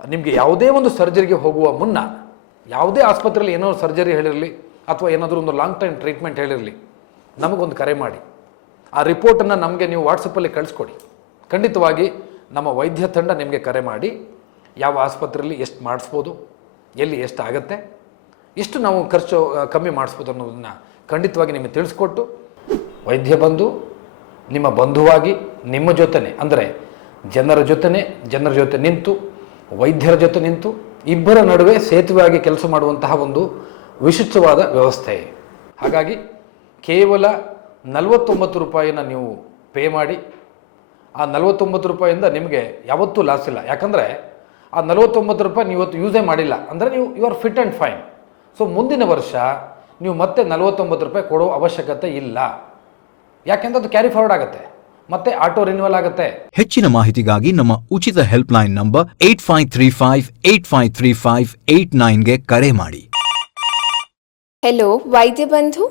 ನಿಮಗೆ ಯಾವುದೇ ಒಂದು ಸರ್ಜರಿಗೆ ಹೋಗುವ ಮುನ್ನ, ಯಾವುದೇ ಆಸ್ಪತ್ರೆಯಲ್ಲಿ ಏನೋ ಸರ್ಜರಿ ಹೇಳಿರಲಿ ಅಥವಾ ಏನಾದರೂ ಒಂದು ಲಾಂಗ್ ಟೈಮ್ ಟ್ರೀಟ್ಮೆಂಟ್ ಹೇಳಿರಲಿ, ನಮಗೊಂದು ಕರೆ ಮಾಡಿ ಆ ರಿಪೋರ್ಟನ್ನು ನಮಗೆ ನೀವು ವಾಟ್ಸಪ್ಪಲ್ಲಿ ಕಳಿಸ್ಕೊಡಿ. ಖಂಡಿತವಾಗಿ ನಮ್ಮ ವೈದ್ಯ ತಂಡ ನಿಮಗೆ ಕರೆ ಮಾಡಿ ಯಾವ ಆಸ್ಪತ್ರೆಯಲ್ಲಿ ಎಷ್ಟು ಮಾಡಿಸ್ಬೋದು, ಎಲ್ಲಿ ಎಷ್ಟು ಆಗುತ್ತೆ, ಎಷ್ಟು ನಾವು ಖರ್ಚು ಕಮ್ಮಿ ಮಾಡಿಸ್ಬೋದು ಅನ್ನೋದನ್ನು ಖಂಡಿತವಾಗಿ ನಿಮಗೆ ತಿಳಿಸ್ಕೊಟ್ಟು, ವೈದ್ಯ ಬಂದು ನಿಮ್ಮ ಬಂಧುವಾಗಿ ನಿಮ್ಮ ಜೊತೆನೆ, ಅಂದರೆ ಜನರ ಜೊತೆ ನಿಂತು, ವೈದ್ಯರ ಜೊತೆ ನಿಂತು, ಇಬ್ಬರ ನಡುವೆ ಸೇತುವೆಯಾಗಿ ಕೆಲಸ ಮಾಡುವಂತಹ ಒಂದು ವಿಶಿಷ್ಟವಾದ ವ್ಯವಸ್ಥೆ. ಹಾಗಾಗಿ ಕೇವಲ 49 ರೂಪಾಯಿನ ನೀವು ಪೇ ಮಾಡಿ, ಆ 49 ರೂಪಾಯಿಂದ ನಿಮಗೆ ಯಾವತ್ತೂ ಲಾಸ್ ಇಲ್ಲ. ಯಾಕಂದರೆ ಆ 49 ರೂಪಾಯಿ ನೀವು ಇವತ್ತು ಯೂಸೇ ಮಾಡಿಲ್ಲ ಅಂದರೆ you are fit and fine. So ಮುಂದಿನ ವರ್ಷ ನೀವು ಮತ್ತೆ 49 ರೂಪಾಯಿ ಕೊಡೋ ಅವಶ್ಯಕತೆ ಇಲ್ಲ. ಯಾಕೆಂದ್ರೆ ಅದು ಕ್ಯಾರಿ ಫಾರ್ವರ್ಡ್ ಆಗುತ್ತೆ, ಮತ್ತೆ ಆಟೋ ರಿನ್ಯೂವಲ್ ಆಗುತ್ತೆ. ಹೆಚ್ಚಿನ ಮಾಹಿತಿಗಾಗಿ ನಮ್ಮ ಉಚಿತ ಹೆಲ್ಪ್ಲೈನ್ ನಂಬರ್ 8535853589ಗೆ ಕರೆ ಮಾಡಿ. ಹೆಲೋ ವೈದ್ಯ ಬಂಧು.